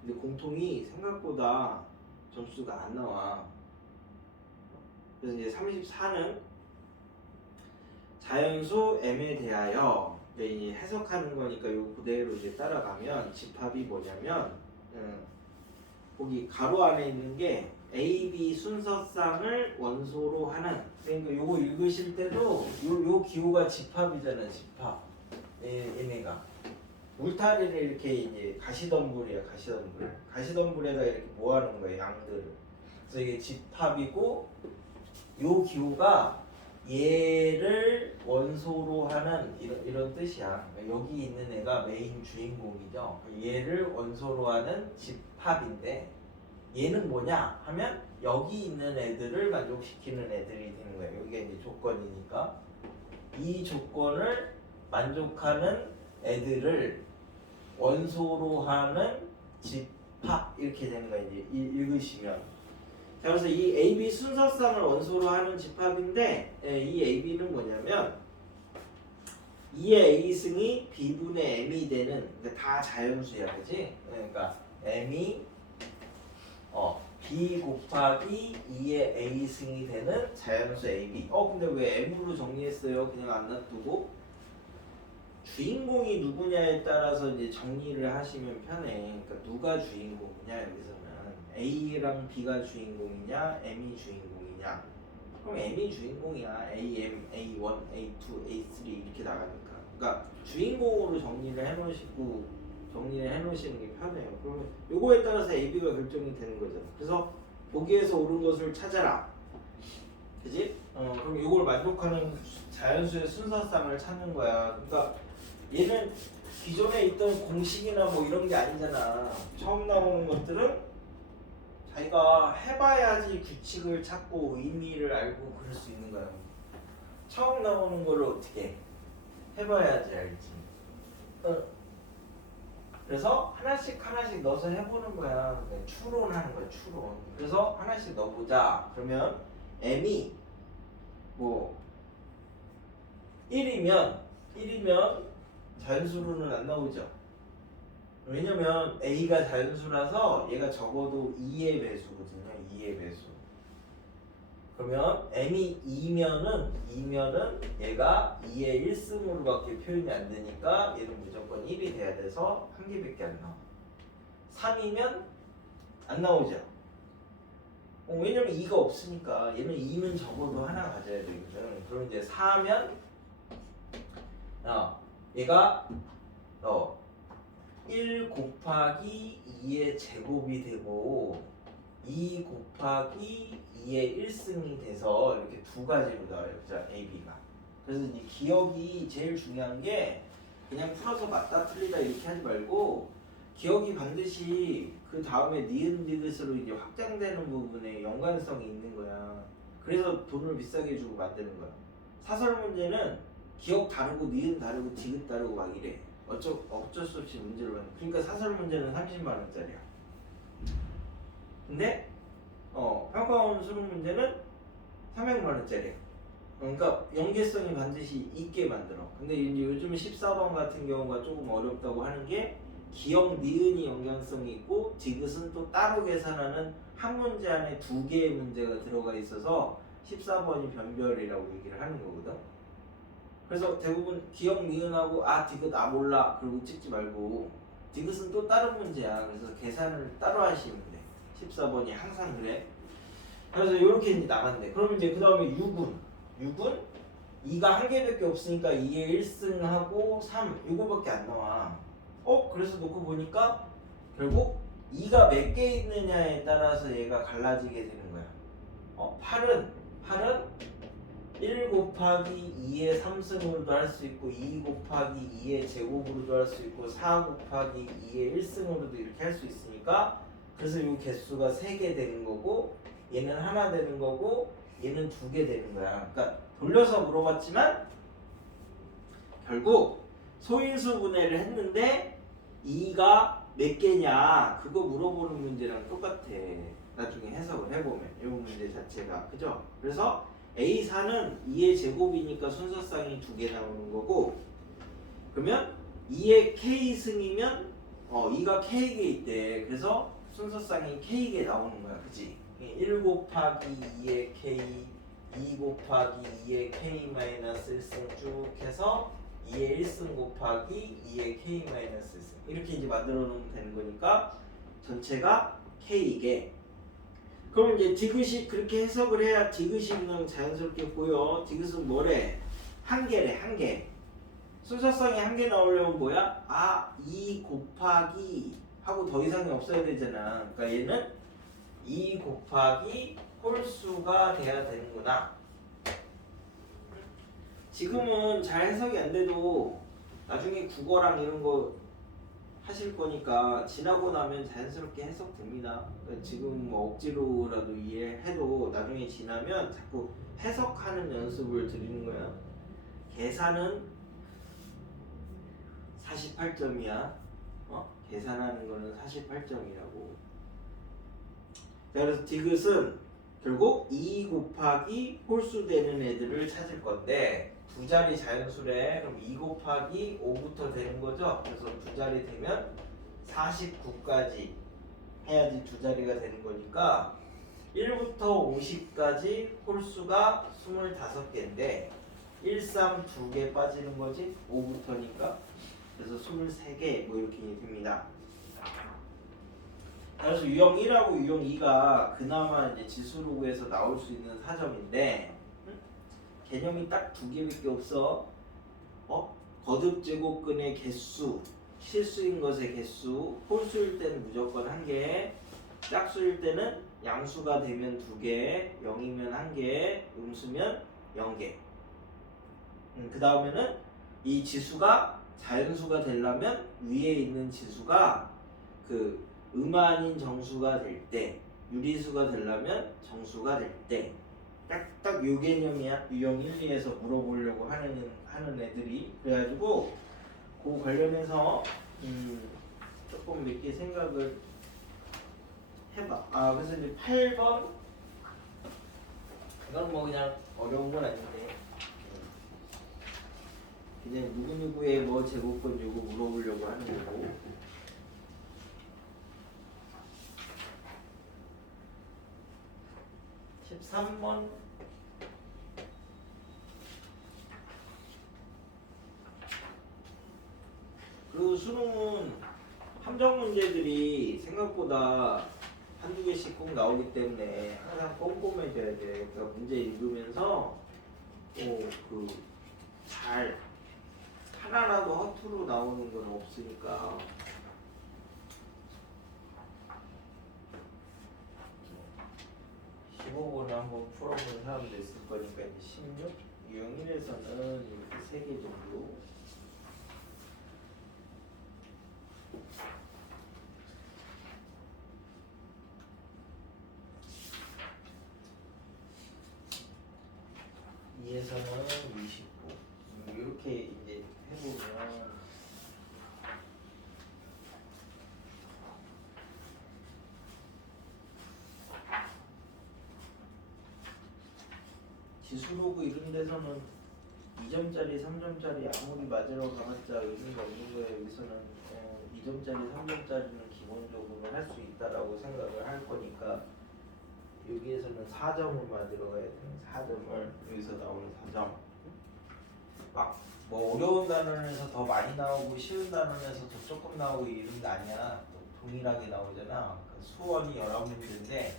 근데 공통이 생각보다 점수가 안 나와. 그래서 이제 34는 자연수 m에 대하여 이제 해석하는 거니까 요 그대로 이제 따라가면 집합이 뭐냐면 거기 가로 안에 있는 게 A, B 순서쌍을 원소로 하는. 그러니까 요거 읽으실 때도 요 기호가 집합이잖아. 집합. 얘네가 울타리를 이렇게 이제 가시덤불이야. 가시덤불에다 이렇게 모아놓은 거예요. 양들을. 그래서 이게 집합이고 요 기호가 얘를 원소로 하는 이런 뜻이야. 여기 있는 애가 메인 주인공이죠. 얘를 원소로 하는 집합인데 얘는 뭐냐 하면 여기 있는 애들을 만족시키는 애들이 되는 거예요. 여기가 이제 조건이니까 이 조건을 만족하는 애들을 원소로 하는 집합 이렇게 되는 거예요. 이제 읽으시면. 자, 그래서 이 AB 순서쌍을 원소로 하는 집합인데 이 AB는 뭐냐면 2의 A승이 B분의 M이 되는 그러니까 다 자연수야. 그치? 그러니까 M이 B 곱하기 2의 A승이 되는 자연수 AB. 근데 왜 M으로 정리했어요? 그냥 안 놔두고 주인공이 누구냐에 따라서 이제 정리를 하시면 편해. 그러니까 누가 주인공이냐 여기서는 A랑 B가 주인공이냐, M이 주인공이냐. 그럼 M이 주인공이야. AM, A1, A2, A3 이렇게 나가니까. 그러니까 주인공으로 정리를 해놓으시는 게 편해요. 그러면 요거에 따라서 A, B가 결정이 되는 거잖아. 그래서 보기에서 옳은 것을 찾아라. 그지? 그럼 이걸 만족하는 자연수의 순서쌍을 찾는 거야. 그러니까 얘는 기존에 있던 공식이나 뭐 이런 게 아니잖아. 처음 나오는 것들은 자기가 해봐야지 규칙을 찾고 의미를 알고 그럴 수 있는 거야. 처음 나오는 거를 어떻게 해봐야지 알지. 그래서 하나씩 넣어서 해보는 거야. 추론하는 거야, 추론. 그래서 하나씩 넣어보자. 그러면 M이 뭐 1이면 자연수로는 안 나오죠. 왜냐면 A가 자연수라서 얘가 적어도 2의 배수거든요. 2의 배수. 그러면 M이 2면은 얘가 2의 1승으로밖에 표현이 안 되니까 얘는 무조건 1이 돼야 돼서 한 개밖에 안 나와. 3이면 안 나오죠. 왜냐면 2가 없으니까 얘는 2면 적어도 하나 가져야 되거든. 그럼 이제 4면 얘가 1 곱하기 2의 제곱이 되고 2 곱하기 2의 1승이 돼서 이렇게 두 가지로 나와요. 자, A, B가. 그래서 이제 기억이 제일 중요한 게 그냥 풀어서 맞다 틀리다 이렇게 하지 말고 기억이 반드시 그 다음에 니은 디귿으로 이제 확장되는 부분에 연관성이 있는 거야. 그래서 돈을 비싸게 주고 만드는 거야. 사설 문제는 기억 다르고 니은 다르고 디귿 다르고 막 이래. 어쩔 수 없이 문제를 만든. 그러니까 사설 문제는 30만 원짜리야. 근데 평가원 수능 문제는 300만 원짜리야. 그러니까 연계성이 반드시 있게 만들어. 근데 이제 요즘 14번 같은 경우가 조금 어렵다고 하는 게 기억 니은이 연관성이 있고 디귿은 또 따로 계산하는 한 문제 안에 두 개의 문제가 들어가 있어서 14번이 변별이라고 얘기를 하는 거거든. 그래서 대부분 기억 니은하고 디귿 몰라 그러고 찍지 말고 디귿은 또 다른 문제야. 그래서 계산을 따로 하시면 돼. 14번이 항상 그래. 그래서 이렇게 이제 나간대. 그럼 이제 그 다음에 6은 2가 한 개밖에 없으니까 2의 1승하고 3 이거밖에 안 나와. 그래서 놓고 보니까 결국 2가 몇 개 있느냐에 따라서 얘가 갈라지게 되는 거야. 8은 1 곱하기 2의 3승으로도 할 수 있고 2 곱하기 2의 제곱으로도 할 수 있고 4 곱하기 2의 1승으로도 이렇게 할 수 있으니까 그래서 이 개수가 3개 되는 거고 얘는 하나 되는 거고 얘는 2개 되는 거야. 그러니까 돌려서 물어봤지만 결국 소인수 분해를 했는데 2가 몇 개냐 그거 물어보는 문제랑 똑같아. 나중에 해석을 해보면 이 문제 자체가 그죠? 그래서 A4는 2의 제곱이니까 순서쌍이 2개 나오는 거고 그러면 2의 K승이면 2가 K개 있대. 그래서 순서쌍이 K개 나오는 거야. 그치? 1 곱하기 2의 K 2 곱하기 2의 K-1승 쭉 해서 2의 1승 곱하기 2의 K-1승 이렇게 이제 만들어 놓으면 되는 거니까 전체가 K개. 그럼 이제 디귿이 그렇게 해석을 해야 디귿이 그냥 자연스럽게 보여. 디귿은 뭐래? 한 개래, 한 개. 순서성이 한 개 나오려면 뭐야? 2 곱하기 하고 더 이상이 없어야 되잖아. 그러니까 얘는 2 곱하기 홀수가 돼야 되는구나. 지금은 잘 해석이 안 돼도 나중에 국어랑 이런 거 하실 거니까 지나고 나면 자연스럽게 해석됩니다. 그러니까 지금 뭐 억지로라도 이해해도 나중에 지나면 자꾸 해석하는 연습을 드리는 거야. 계산은 48점이야. 계산하는 거는 48점이라고. 그래서 디귿은 결국 2 곱하기 홀수 되는 애들을 찾을 건데 두 자리 자연수래. 그럼 2 곱하기 5부터 되는 거죠. 그래서 두 자리 되면 49까지 해야지 두 자리가 되는 거니까 1부터 50까지 홀수가 25개인데 1, 3 2개 빠지는 거지? 5부터니까. 그래서 23개 뭐 이렇게 됩니다. 그래서 유형 1하고 유형 2가 그나마 이제 지수로그에서 나올 수 있는 4점인데 개념이 딱 2개밖에 없어. 거듭 제곱근의 개수, 실수인 것의 개수, 홀수일 때는 무조건 1개, 짝수일 때는 양수가 되면 2개, 0이면 1개, 음수면 0개. 그 다음에는 이 지수가 자연수가 되려면 위에 있는 지수가 그 음아닌 정수가 될 때, 유리수가 되려면 정수가 될 때, 딱 요 개념이야. 유형 1, 2에서 물어보려고 하는 애들이. 그래가지고 그 관련해서 조금 몇 개 생각을 해봐. 그래서 이제 8번 이건 뭐 그냥 어려운 건 아닌데 그냥 누구누구의 뭐 제곱권 요거 물어보려고 하는 거고. 13번 그 수능은 함정 문제들이 생각보다 한두 개씩 꼭 나오기 때문에 항상 꼼꼼해져야 돼. 그러니까 문제 읽으면서 잘 하나라도 허투루 나오는 건 없으니까. 15번을 한번 풀어본 사람도 있을 거니까 이제 16 유형 1에서는 이렇게 3개 정도. 이에서는 29 이렇게 이제 해보면 지수로그 이런 데서는 2점짜리 3점짜리 아무리 맞으러 가봤자 의미가 없는 거예요. 여기서는 2점짜리 3점짜리는 기본적으로 할 수 있다라고 생각을 할 거니까 여기에서는 4점을 맞으러 가야 되는 4점을 여기서 나오는 4점. 막 뭐 어려운 단원에서 더 많이 나오고 쉬운 단원에서 더 조금 나오고 이런 게 아니야. 동일하게 나오잖아. 그러니까 수원이 11문제인데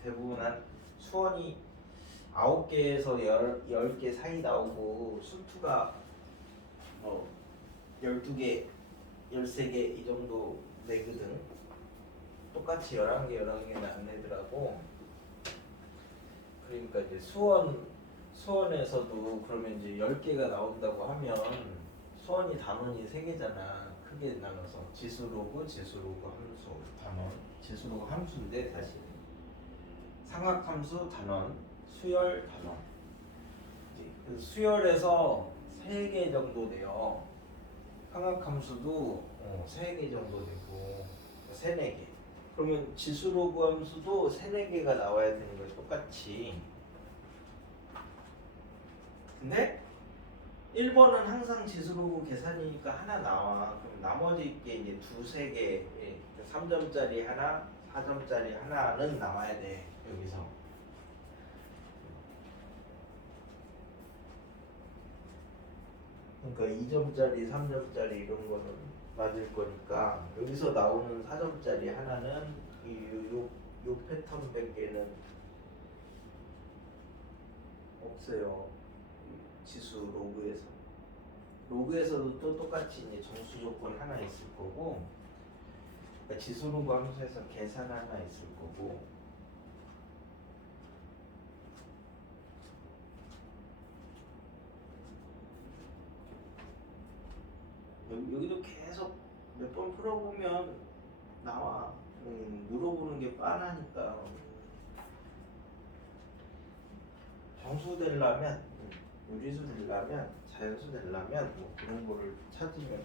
대부분 한 수원이 9개에서 10개 사이 나오고 순투가 12개, 13개 이 정도 내거든. 똑같이 11개, 11개는 안 내더라고. 그러니까 이제 수원에서도 그러면 이제 10개가 나온다고 하면 수원이 단원이 3개잖아. 크게 나눠서 지수로그, 함수, 단원. 지수로그 함수인데 사실은 상학함수, 단원, 수열, 단원. 그래서 수열에서 3개 정도 돼요. 상학함수도 3개 정도 되고 3, 4개. 그러면 지수로그 함수도 3, 4개가 나와야 되는 거예요. 똑같이. 근데 1번은 항상 지수로그 계산이니까 하나 나와. 그럼 나머지 게 이제 2, 3개, 3점짜리 하나, 4점짜리 하나는 나와야 돼. 여기서. 그러니까 2점짜리, 3점짜리 이런 거는 맞을 거니까 여기서 나오는 4점짜리 하나는 요 패턴 100개는 없어요. 지수 로그에서. 로그에서도 또 똑같이 이제 정수 조건 하나 있을 거고, 그러니까 지수 로그 함수에서 계산 하나 있을 거고. 여기도 계속 몇 번 풀어보면 나와. 물어보는 게 뻔하니까. 정수 되려면, 유리수 되려면, 자연수 되려면 뭐 그런 거를 찾으면